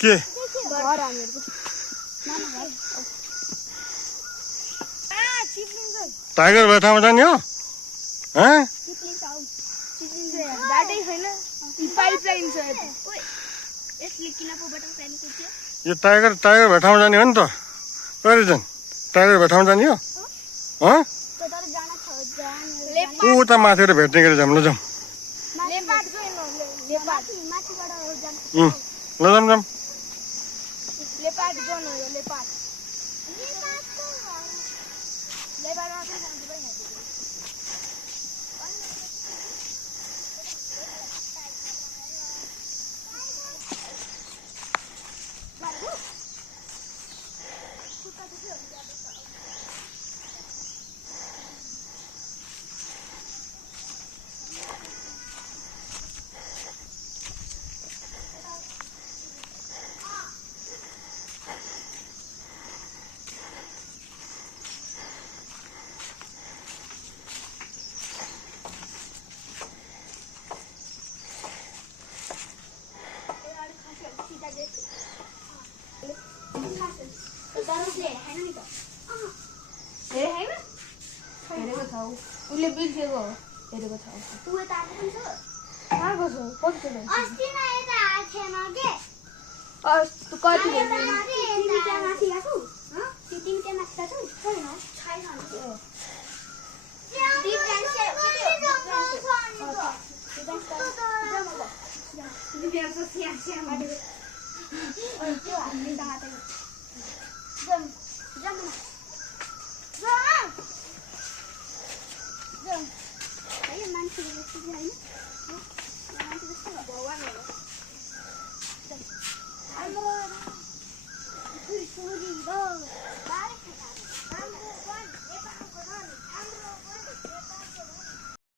के घर हामीहरुको टाइगर भयो ठाउँमा जाने हो यो टाइगर भयो ठाउँमा जाने हो नि त कहिले जाने टाइगर भयो ठाउँमा जाने हो उता माथिबाट भेट्ने गरी जाऊँ ल जाऊँ ल जाऊँ उसले बिर्सेको हेरेको छ अस्ति नै यता आएन के कति